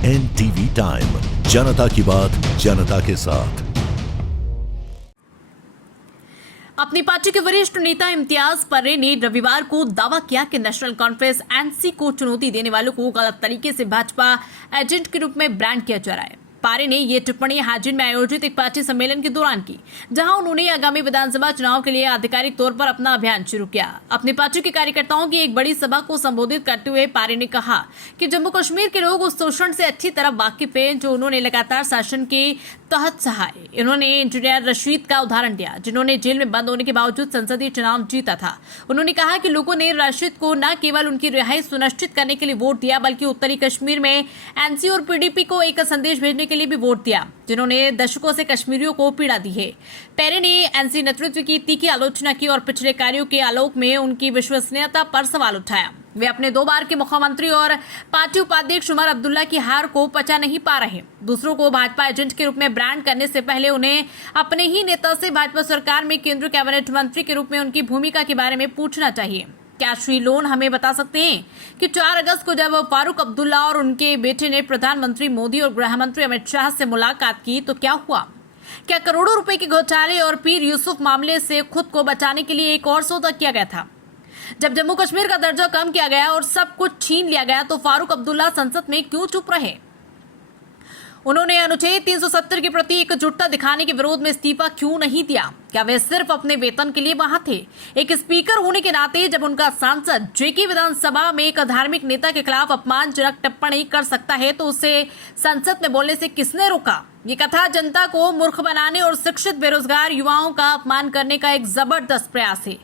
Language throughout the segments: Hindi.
NTV टाइम, जनता की बात जनता के साथ। अपनी पार्टी के वरिष्ठ नेता इम्तियाज पर्रे ने रविवार को दावा किया कि नेशनल कॉन्फ्रेंस एनसी को चुनौती देने वालों को गलत तरीके से भाजपा एजेंट के रूप में ब्रांड किया जा रहा है। पारे ने ये टिप्पणी हाजिन में आयोजित एक पार्टी सम्मेलन के दौरान की, जहां उन्होंने आगामी विधानसभा चुनाव के लिए आधिकारिक तौर पर अपना अभियान शुरू किया। अपनी पार्टी के कार्यकर्ताओं की एक बड़ी सभा को संबोधित करते हुए पारे ने कहा कि जम्मू कश्मीर के लोग उस शोषण से अच्छी तरह वाकिफ हैं जो उन्होंने लगातार शासन के तहत सहा है। इन्होंने इंजीनियर रशीद का उदाहरण दिया, जिन्होंने जेल में बंद होने के बावजूद संसदीय चुनाव जीता था। उन्होंने कहा कि लोगों ने रशीद को न केवल उनकी रिहाई सुनिश्चित करने के लिए वोट दिया, बल्कि उत्तरी कश्मीर में एनसी और पीडीपी को एक संदेश भेजने के लिए भी वोट दिया, जिन्होंने दशकों से कश्मीरियों को पीड़ा दी है। पेरे ने एनसी नेतृत्व की तीखी आलोचना की और पिछले कार्यों के आलोक में उनकी विश्वसनीयता पर सवाल उठाया। वे अपने 2 बार के मुख्यमंत्री और पार्टी उपाध्यक्ष उमर अब्दुल्ला की हार को पचा नहीं पा रहे। दूसरों को भाजपा एजेंट के रूप में ब्रांड करने से पहले उन्हें अपने ही नेता से भाजपा सरकार में केंद्रीय कैबिनेट मंत्री के रूप में उनकी भूमिका के बारे में पूछना चाहिए। क्या श्री लोन हमें बता सकते हैं कि 4 अगस्त को जब फारूक अब्दुल्ला और उनके बेटे ने प्रधानमंत्री मोदी और गृह मंत्री अमित शाह से मुलाकात की तो क्या हुआ? क्या करोड़ों रुपए के घोटाले और पीर यूसुफ मामले से खुद को बचाने के लिए एक और सौदा किया गया था? जब जम्मू कश्मीर का दर्जा कम किया गया और सब कुछ छीन लिया गया तो फारूक अब्दुल्ला संसद में क्यों चुप रहे? उन्होंने अनुच्छेद 370 के प्रति एकजुटता दिखाने के विरोध में इस्तीफा क्यों नहीं दिया? क्या वे सिर्फ अपने वेतन के लिए वहां थे? एक स्पीकर होने के नाते जब उनका सांसद जेके विधानसभा में एक धार्मिक नेता के खिलाफ अपमानजनक टिप्पणी कर सकता है तो उसे संसद में बोलने से किसने रोका? ये कथा जनता को मूर्ख बनाने और शिक्षित बेरोजगार युवाओं का अपमान करने का एक जबरदस्त प्रयास है,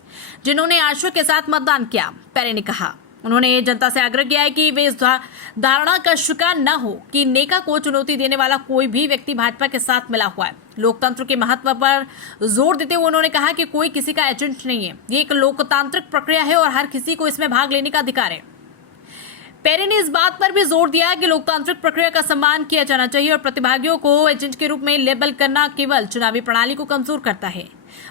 जिन्होंने आशा के साथ मतदान किया, पेरे ने कहा। उन्होंने जनता से आग्रह किया है कि वे इस धारणा का शिकार न हो कि नेका को चुनौती देने वाला कोई भी व्यक्ति भाजपा के साथ मिला हुआ है। लोकतंत्र के महत्व पर जोर देते हुए उन्होंने कहा कि कोई किसी का एजेंट नहीं है। ये एक लोकतांत्रिक प्रक्रिया है और हर किसी को इसमें भाग लेने का अधिकार है। पेरे ने इस बात पर भी जोर दिया कि लोकतांत्रिक प्रक्रिया का सम्मान किया जाना चाहिए और प्रतिभागियों को एजेंट के रूप में लेबल करना केवल चुनावी प्रणाली को कमजोर करता है।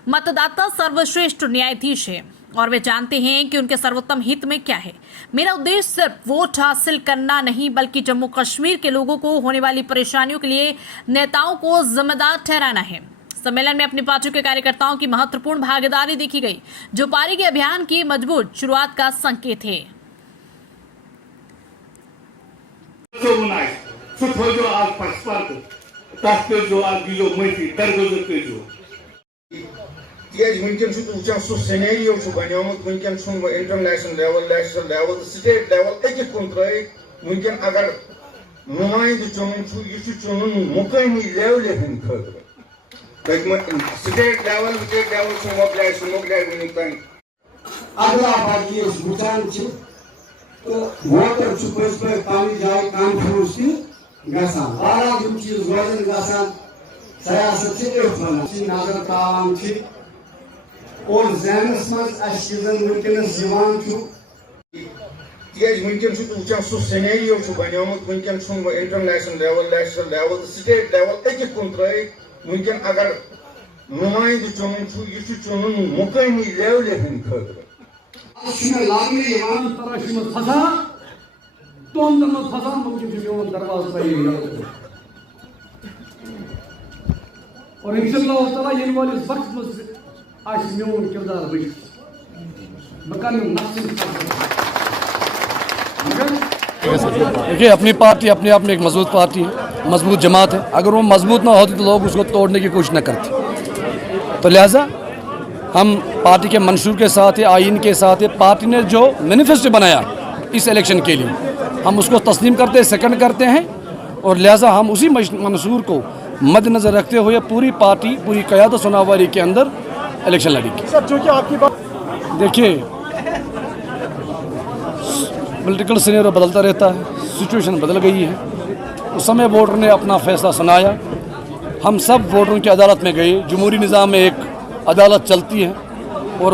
मतदाता सर्वश्रेष्ठ न्यायाधीश है और वे जानते हैं कि उनके सर्वोत्तम हित में क्या है। मेरा उद्देश्य सिर्फ वोट हासिल करना नहीं, बल्कि जम्मू कश्मीर के लोगों को होने वाली परेशानियों के लिए नेताओं को जिम्मेदार ठहराना है। सम्मेलन में अपनी पार्टी के कार्यकर्ताओं की महत्वपूर्ण भागीदारी देखी गई, जो पारी के अभियान की मजबूत शुरुआत का संकेत है। वुचान सह सिनेरियो बनोमुत वनकन international level, national level, state level अकिस कुन वनकन अगर नुमाइंद चुन यह चुन मुकामी लेवल हंद खतर स्टेट लेवल स्टेट लेवल मोकल वन तान अगला बात ये वुचान तो वोटर पज पे पन्ने जाए कन्फ्यूज गसान वारा यम चीज रोजन गसान सियासत से नजर तान और जहनस मजन वनकस वुचान सह सिनेरियो बनोमुत वनकन international level, national level, state level अकिस कुन वनकन अगर नुमाइंद चुन यह चुन मुकामी लेवल हंद खतर और इंशाअल्लाह ताला ये वाले वक्त में आज मेन किरदार बन देखिए, अपनी पार्टी अपने आप में एक मजबूत पार्टी है, मजबूत जमात है। अगर वो मजबूत ना होती तो लोग उसको तोड़ने की कोशिश न करते। तो लिहाजा हम पार्टी के मंशूर के साथ है, आइन के साथ है। पार्टी ने जो मैनिफेस्टो बनाया इस इलेक्शन के लिए, हम उसको तस्लीम करते हैं, सेकंड करते हैं और लिहाजा हम उसी मंशूर को मद्देनजर रखते हुए पूरी पार्टी, पूरी क़यादत सोनावारी के अंदर इलेक्शन लड़ेगी। सर, जो कि आपकी बात देखिए, पॉलिटिकल सीनियर बदलता रहता है, सिचुएशन बदल गई है। उस समय वोटर ने अपना फैसला सुनाया, हम सब वोटरों की अदालत में गए। जमहूरी निज़ाम में एक अदालत चलती है और